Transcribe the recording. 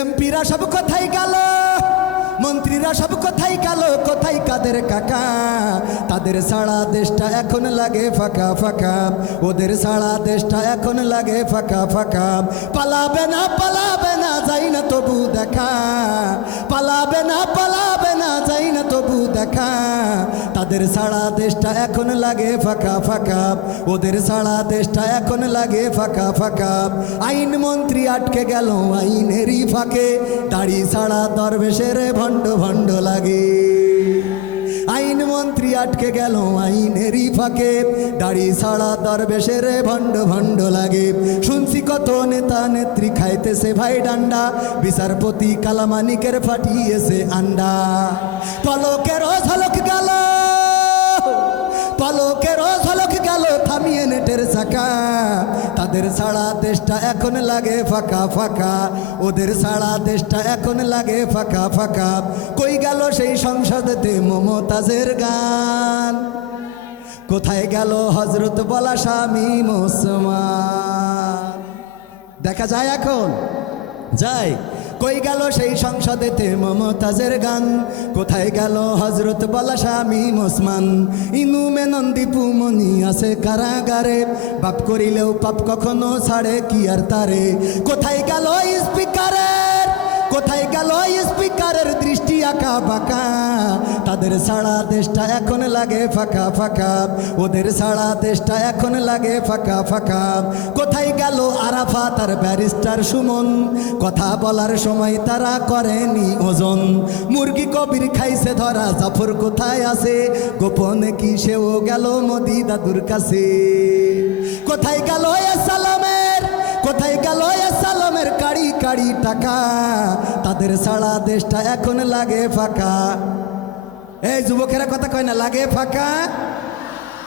এমপিরা সব কোথায় গেল, মন্ত্রীরা সব কোথায় গেল, কোথায় কাদের কাকা? তাদের সারা দেশটা এখন লাগে ফাঁকা ফাঁকা, ওদের সারা দেশটা এখন লাগে ফাঁকা ফাঁকা। পালাবে না পালাবে না যাই না তবু দেখা, পালাবে না পালাবে না যাই না তবু দেখা। তাদের সারা দেশটা এখন লাগে ফাঁকা ফাঁকা, ওদের সারা দেশটা এখন লাগে ফাঁকা ফাঁকা। আইন মন্ত্রী আটকে গেল আইনেরই ফাঁকে, দাড়ি ছাড়া দরবেশের ভণ্ড ভণ্ড লাগে। আইন মন্ত্রী আটকে গেল আইনেরই ফাঁকে, দাড়ি ছাড়া দরবেশের ভণ্ড ভণ্ড লাগে। শুনছি কত নেতা নেত্রী খাইতেছে ভাই ডান্ডা, বিচারপতি কালামানিকের ফাটিয়েছে আন্ডা। পলকেরও ঝলক গেল, পলকেরও ঝলক গেল থামিয়ে নেটের চাকা। তাদের সারা দেশটা এখন লাগে ফাঁকা ফাঁকা, ওদের সারা দেশটা এখন লাগে ফাঁকা ফাঁকা। কই গেল সেই সংসদেতে মমতাজের গান, কোথায় গেল হজরত বলা স্বামী মুসলমান? দেখা যায় এখন যায়। কই গেল সেই সংসদেতে মমতাজের গান, কোথায় গেল হজরত বলা স্বামী মুসলমান? ইনু মেনন দীপু মনি আছে কারাগারে, বাপ করিলেও পাপ কখনো ছাড়ে কি আর তারে? কোথায় গেল স্পিকারের, কোথায় গেল স্পিকারের দৃষ্টি আঁকা বাঁকা? তাদের সারা দেশটা এখন লাগে ফাঁকা ফাঁকা, ওদের সারা দেশটা এখন লাগে ফাঁকা ফাঁকা। কোথায় গেল আরাফাত আর ব্যারিস্টার সুমন? কথা বলার সময় তারা করেনি ওজন। মুরগি কবির খাইছে ধরা, জাফর কোথায় আছে? গোপনে কি সেও গেল মোদি দাদুর কাছে? কোথায় গেল সালামের, কোথায় গেল সালামের কাড়ি কাড়ি টাকা? তাদের সারা দেশটা এখন লাগে ফাঁকা। এই যুবকেরা কথা কয় না লাগে ফাঁকা।